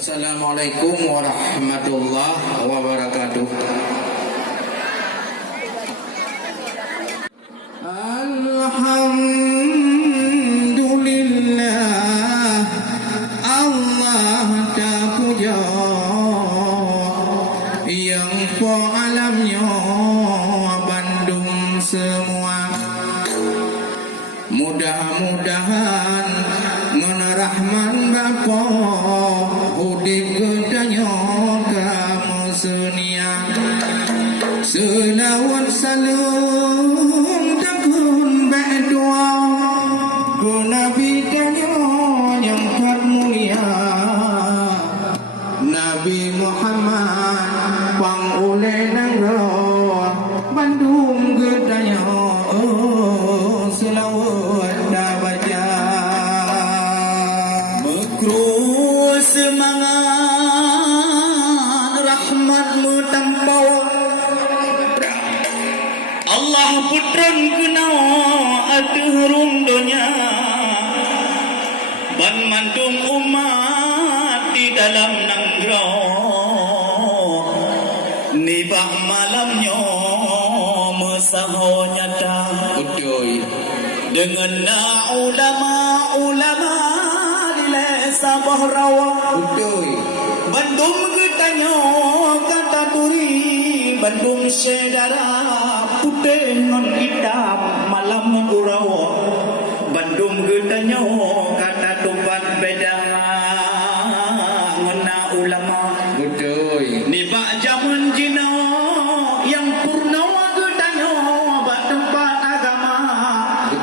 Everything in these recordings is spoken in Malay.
Assalamualaikum warahmatullahi wabarakatuh. Alhamdulillah, Allah tak puja yang po alamnya Bandung semua. Mudah-mudahan ngon Rahman Bapa udip gedanya kamu sunia. Selawat salam takun berdoa ku Nabi kanya yang tak mulia Nabi Muhammad pang oleh nangro Bandung gedanya selawat dah baca mekru semangat rahmatmu tampau Allah putran kena aduh rum dunia ban mandung umat di dalam nanggro nibah malamnya mesaho nyata udoy dengan ulama dilai sabah rawa udoy Bandung getanya kata duri Bandung sedara putih non hitam malam urawa Bandung getanya kata tempat beda ngena ulama betul nibak zaman jina yang purnawa getanya bak tempat agama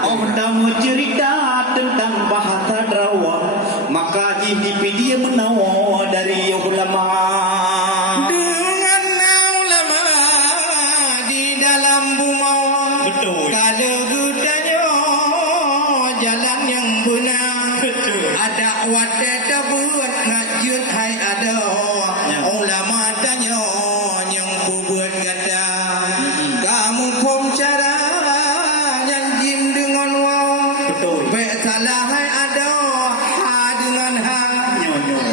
orang cerita tentang bahasa drawa maka Wikipedia menawa dari ulama kalau gudanya jalan yang benar ada wadah buat ngajut hai ada ulama tanya yang buat kata kamu pun cara janjin dengan wang baik salah hai ada ha dengan ha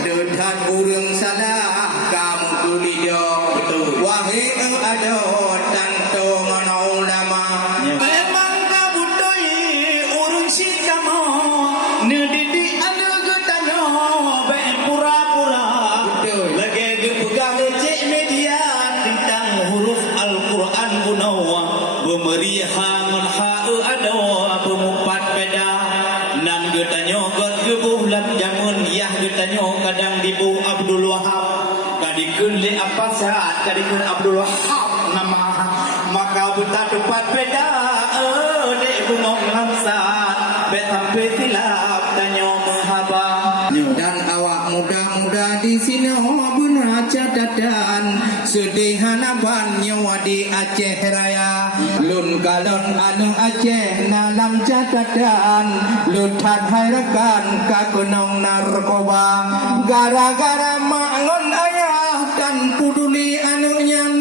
detan burung salah kamu tuli dia wahai ada tanto dengan ulama merihangan ha'u ada pemumpat beda nan getanya got gebuh lam jamun yah getanya kadang dibu Abdul Wahab kadikun li apa saat kadikun Abdul Wahab nama maka buta tempat beda dek bungong langsat betampe silap tanya mahaba dan awak muda-muda di sini benar catatan sedihana ban nyawa di Aceh Raya lun galon anu Aceh nalam catatan lutat hai rekan ka gunung narkoba gara-gara mangon ayah dan puduli anu nyan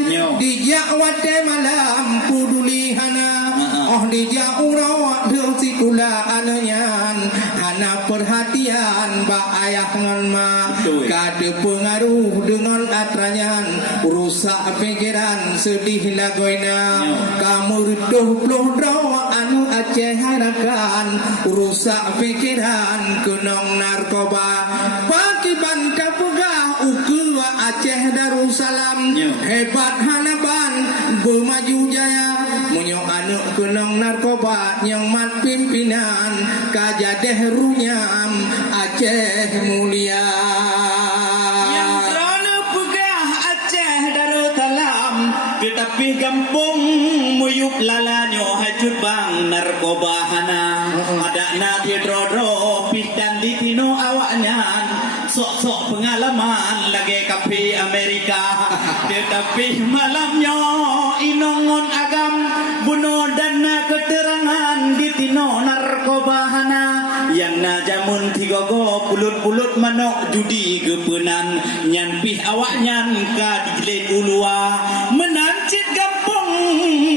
dijak wate malam puduli hana dijak urawa deung sikula anu nyan hana perhatian ba ayah ngon ma kade pengaruh dengan atranyan rusak pikiran sedih lagoina kamu rutuh pluh drawa anu Aceh harakan rusak pikiran kunong narkoba pakiban kapugah ukua Aceh Darussalam hebat hanaban bermaju jaya munyo anu kunong narkoba yang mat pimpinan kajadeh runyam Aceh mulia tetapi gampung muyuk lalanyo hajut bang narkoba hana ada nabi drodro pidan di tino awaknya sok-sok pengalaman lagi kapi Amerika tetapi malamnya inongon agam bunuh dana keterangan di tino narkoba hana yang najamun tigogo pulut-pulut manok judi gepenan nyanpih awaknya ka dijilid ulua menancit gampung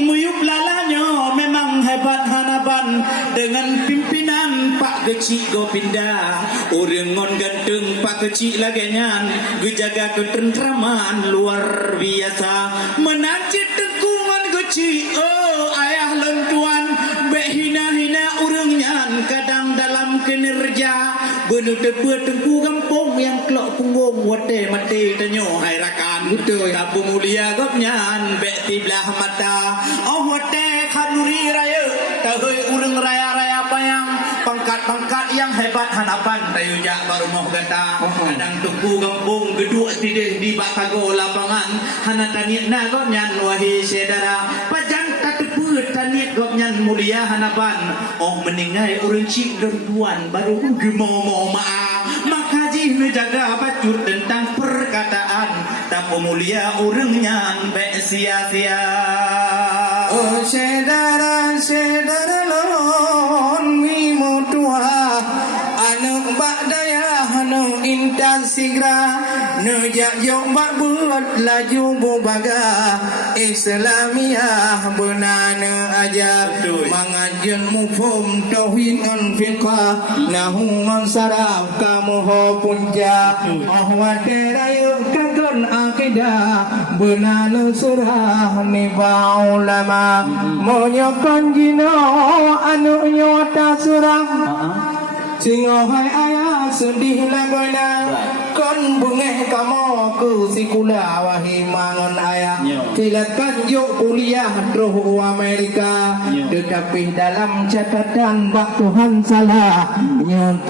muyup lalanya memang hebat hanaban dengan pimpinan Pak Gecik Gopinda urengon ganteng Pak kecil lagi nyan gejaga ketentraman luar biasa menancit tengkungan kecil oh ayah lentuan bek hina-hina urang nyan kadang dalam kinerja bener tepet tengku kampung yang kelok punggung wate mati tanyo hai rakan betul kapu mulia gop nyan bek tiblah mata oh wate kanuri raya tahoi urang raya-raya payang pangkat-pangkat yang hebat hanapan tayuja baru mau kata kadang tengku kampung geduk tidih di batago lapangan hana tanit na gop nyan wahi saudara pajang kateput tanit gop nyan mulia hanapan oh meningai urang cik derduan baru gemomo maa maka jih menjaga bacut tentang perkataan tak mulia urang nyan bek sia-sia oh saudara lon mi mutua anu bak daya anu intan sigra nejak jok bak buat laju bubaga Islamiyah benana ajar mangajen mufhum tauhid an fiqah nahu man saraf kamu ho punja oh waterayu kagon akidah benana surah ni ulama monyokon jino anu nyota surah singohai ayah sedih lagona kon bungeh kamu ku sikula wahi mangon ayah silakan yuk kuliah roh Amerika tetapi dalam catatan bak Tuhan salah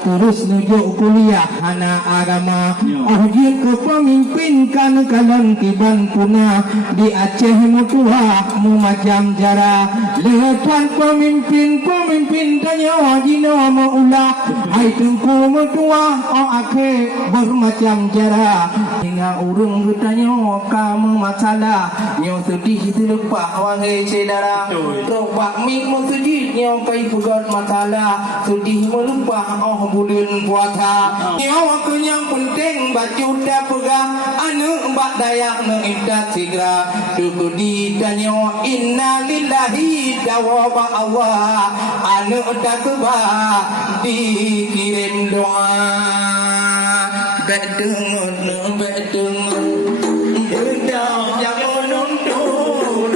terus nujuk kuliah anak agama ahjir kepemimpinkan kalian tiban punah di Aceh mutua mu macam jara letuan pemimpin tanya jino maulah hai tengku mutua oh ake bermacam jara hingga urung bertanya kamu masalah nyo sedih itu lupa wahai saudara robak mi mo sedih nyo kai pugat masalah sedih melupa oh bulan puasa nyo aku yang penting baju dah pegang anu mbak dayak mengindah segera duku ditanya inna lillahi dawaba Allah anu dah kebah dikirim doa bedengon bedang yang menuntun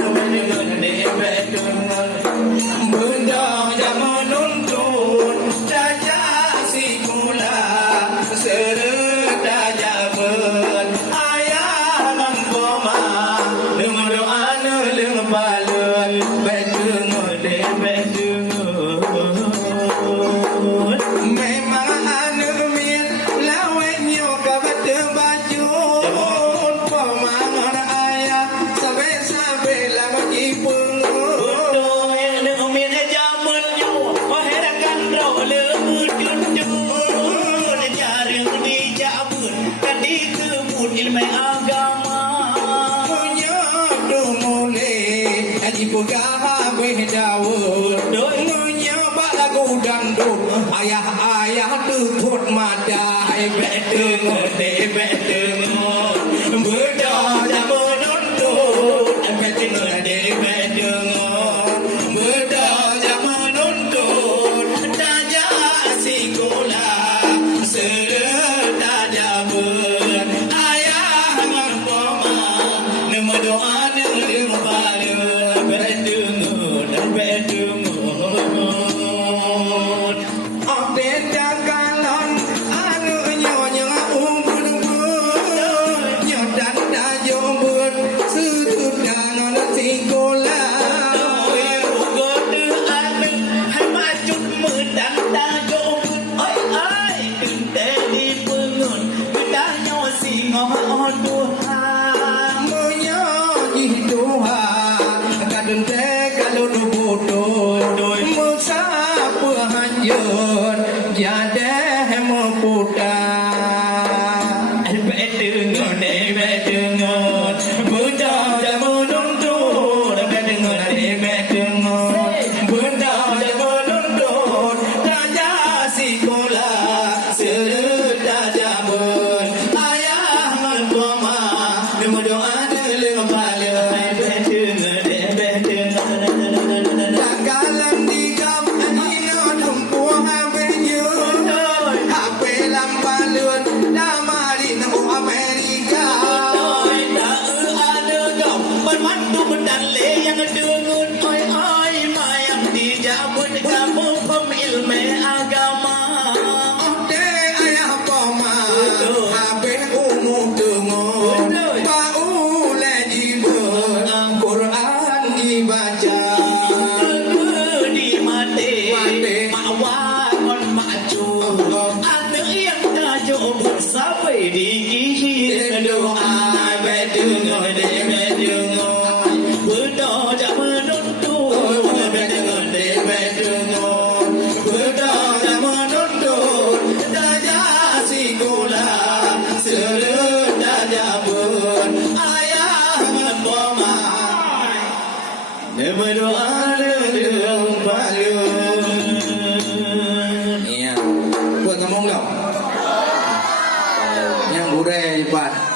bedang yang menuntun daya sikula serta jabat ayah mangkoma dengan doa neleng balun bedengon memang anu min lawan yo kabate baju pemangan ayah sampai lama ipung betul yang min jaman yo maherakan ro leudun jaring di jabun kan dikebut ilmu agama punya do mule aji pegah bedawun punya bak lagu dangdut ayah tutut mata bedeng bedang dah menuntut bedeng bedang dah menuntut daya sekolah serta jabat ayah mangkoma nama doa nelem balun bedeng beda galon anu nyonya umbun nyodan dajombun sudut danon singkola gode anu hai macut medan dajombun oi kente di pengun bedanya singoh Tuhan monya jihduha kadun te kalun bodoh musa pehanjur jade memuda bedengon buda jamun untuk bedengon bunda menuntut raja sekolah serta jamun ayah mangkoma nama doa neleng balun Galang digam anino dumpuang ngomong dong. Yang budaya cepat.